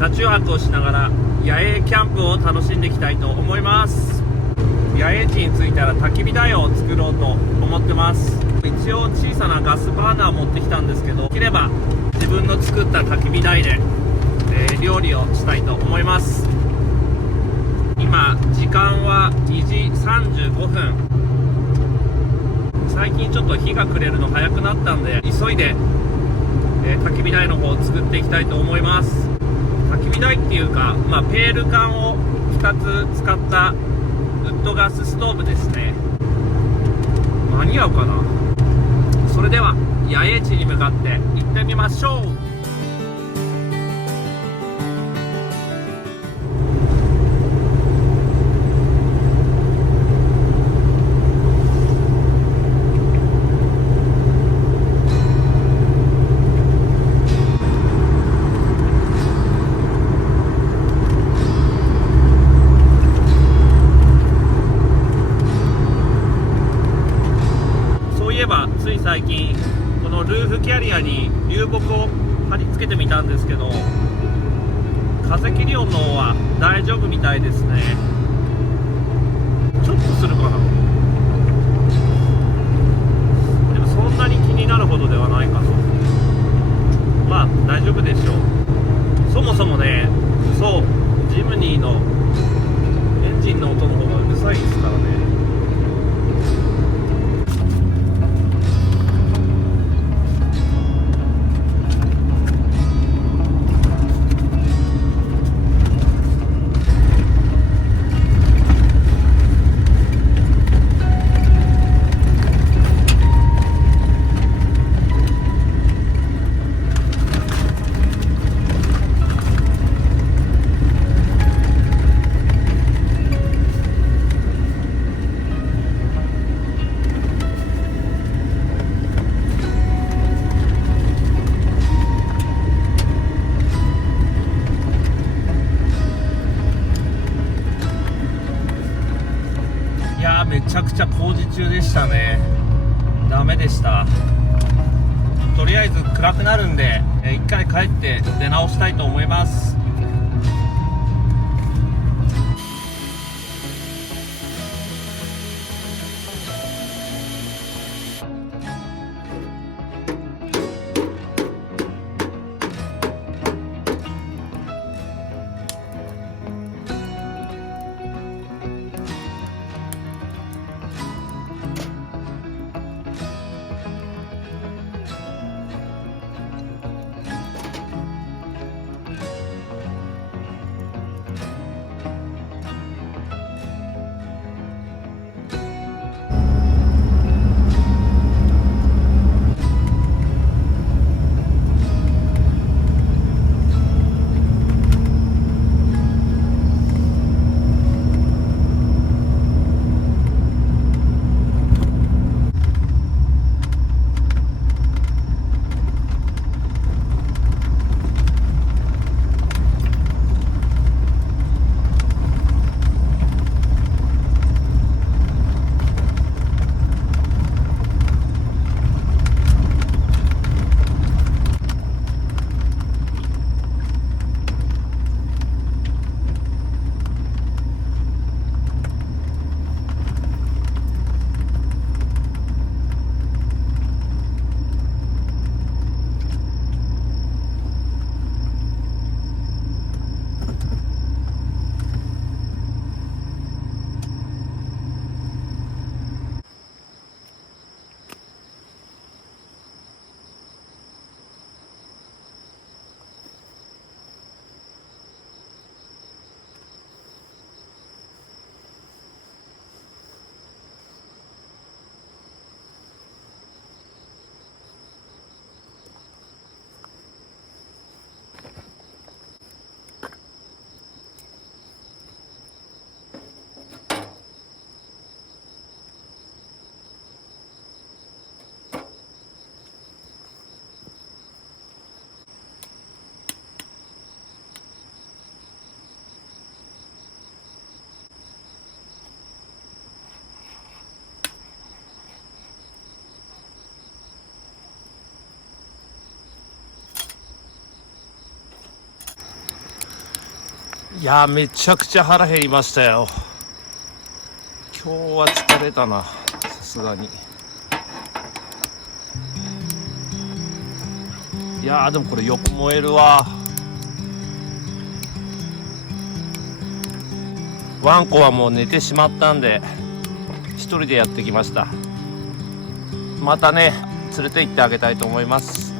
車中泊をしながら野営キャンプを楽しんでいきたいと思います。野営地に着いたら焚き火台を作ろうと思ってます。一応小さなガスバーナー持ってきたんですけど、できれば自分の作った焚き火台で、料理をしたいと思います。今時間は2時35分。最近ちょっと日が暮れるの早くなったんで、急いで、焚き火台の方を作っていきたいと思います。焚き火台っていうか、ペール缶を2つ使ったウッドガスストーブですね。間に合うかな。それでは野営地に向かって行ってみましょう。つい最近このルーフキャリアに流木を貼り付けてみたんですけど、風切り音の方は大丈夫みたいですね。ちょっとするかな。でもそんなに気になるほどではないかな。大丈夫でしょう。そもそもね、ジムニーのエンジンの音の方がうるさいですからね。めちゃくちゃ工事中でしたね。ダメでした。とりあえず暗くなるんで、一回帰って出直したいと思います。いやー、めちゃくちゃ腹減りましたよ。今日は疲れたな、さすがに。いやー、でもこれよく燃えるわ。ワンコはもう寝てしまったんで一人でやってきました。またね、連れて行ってあげたいと思います。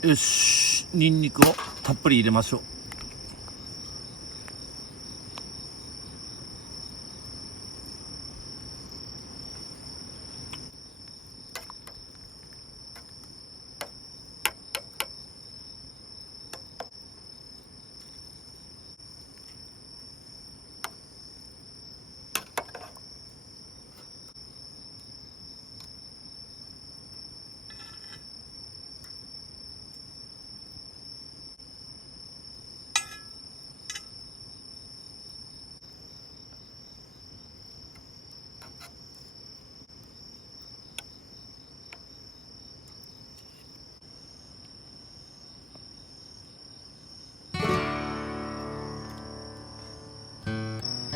よし、ニンニクをたっぷり入れましょう。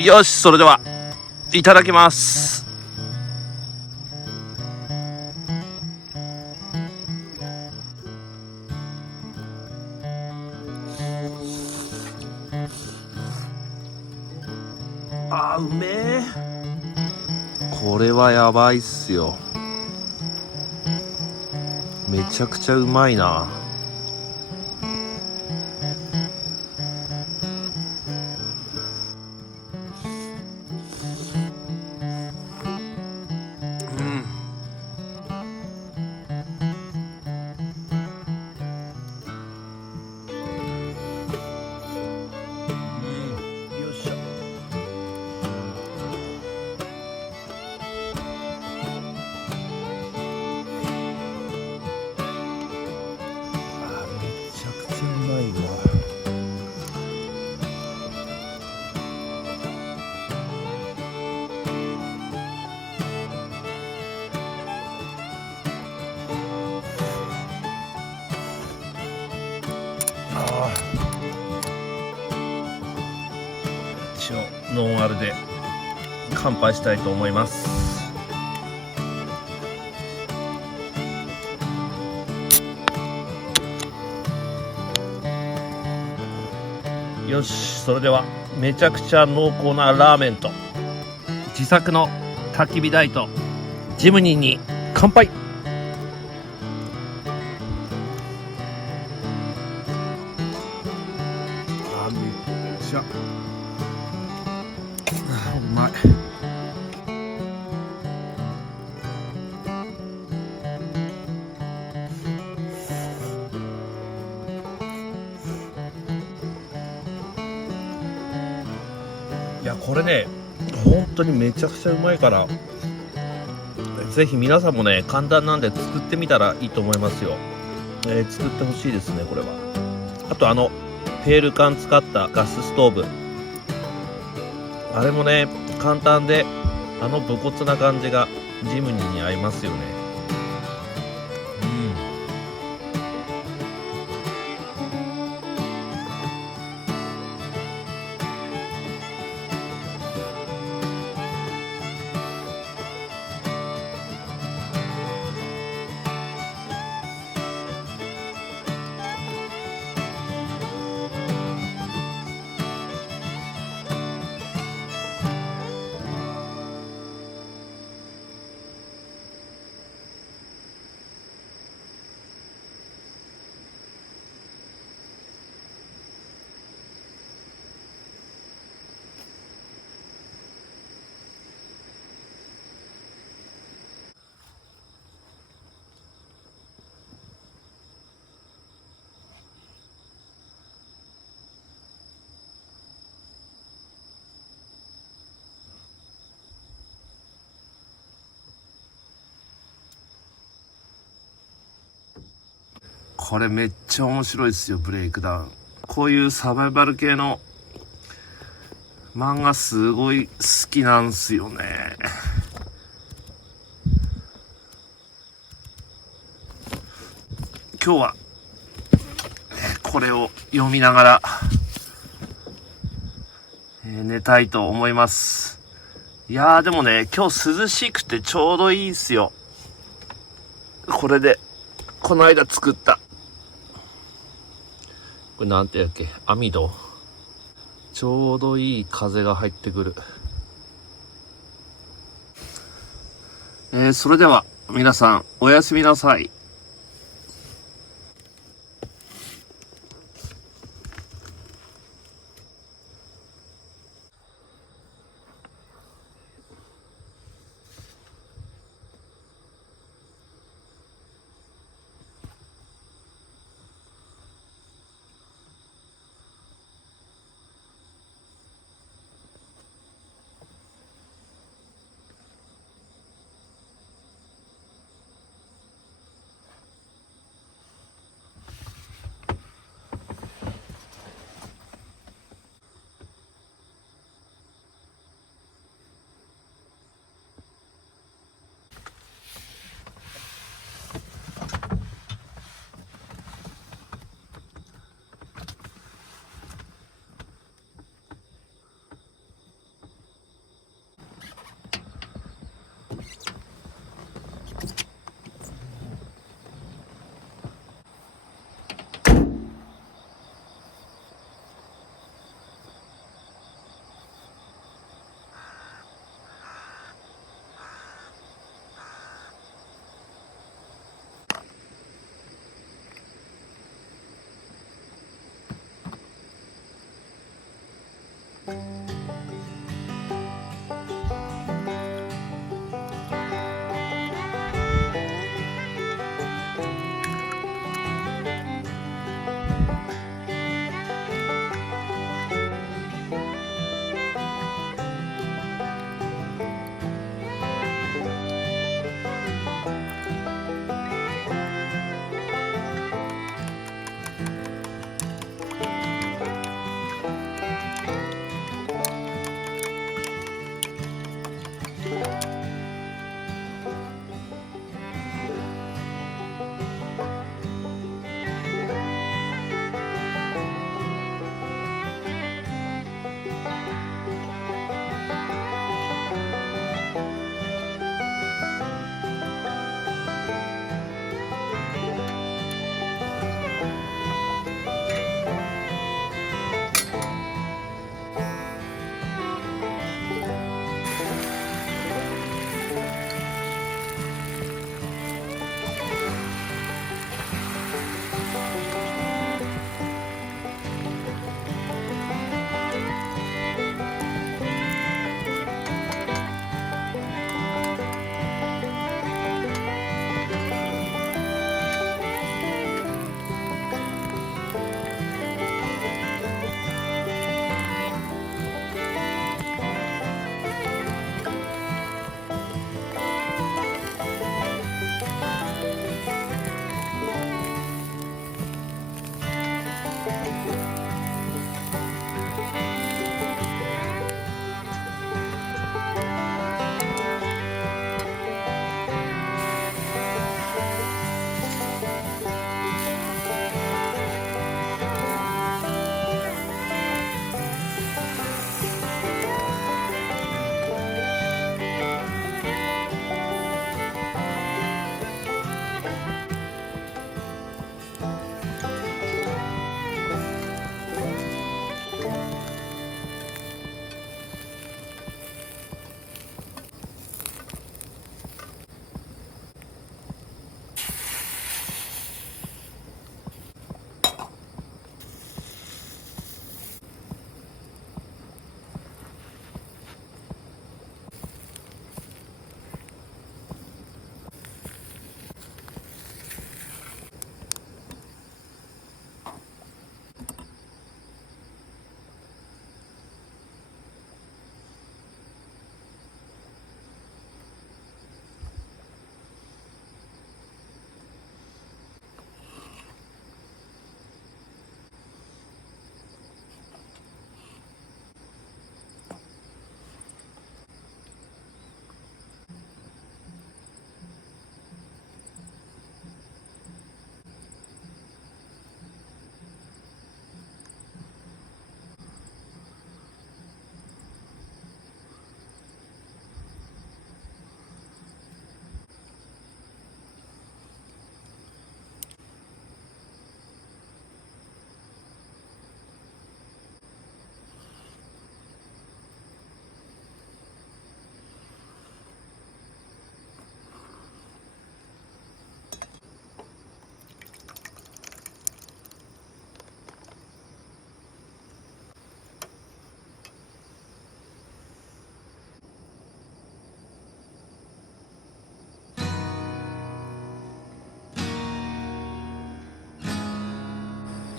よし、それではいただきます。うめえ。これはやばいっすよ。めちゃくちゃうまいな。よっしゃ。めちゃくちゃうまいわ。一応ノンアルで乾杯したいと思います。よし、それではめちゃくちゃ濃厚なラーメンと自作の焚き火台とジムニーに乾杯。めっちゃうまい。いや、これね本当にめちゃくちゃうまいから、ぜひ皆さんもね、簡単なんで作ってみたらいいと思いますよ。作ってほしいですね、これは。あとペール缶使ったガスストーブ、あれもね簡単で武骨な感じがジムニーに合いますよね。これめっちゃ面白いですよ、ブレイクダウン。こういうサバイバル系の漫画すごい好きなんすよね。今日はこれを読みながら寝たいと思います。いやーでもね、今日涼しくてちょうどいいっすよ。これでこの間作ったこれなんてやっけ、網戸。ちょうどいい風が入ってくる。それでは皆さんおやすみなさい。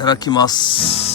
いただきます。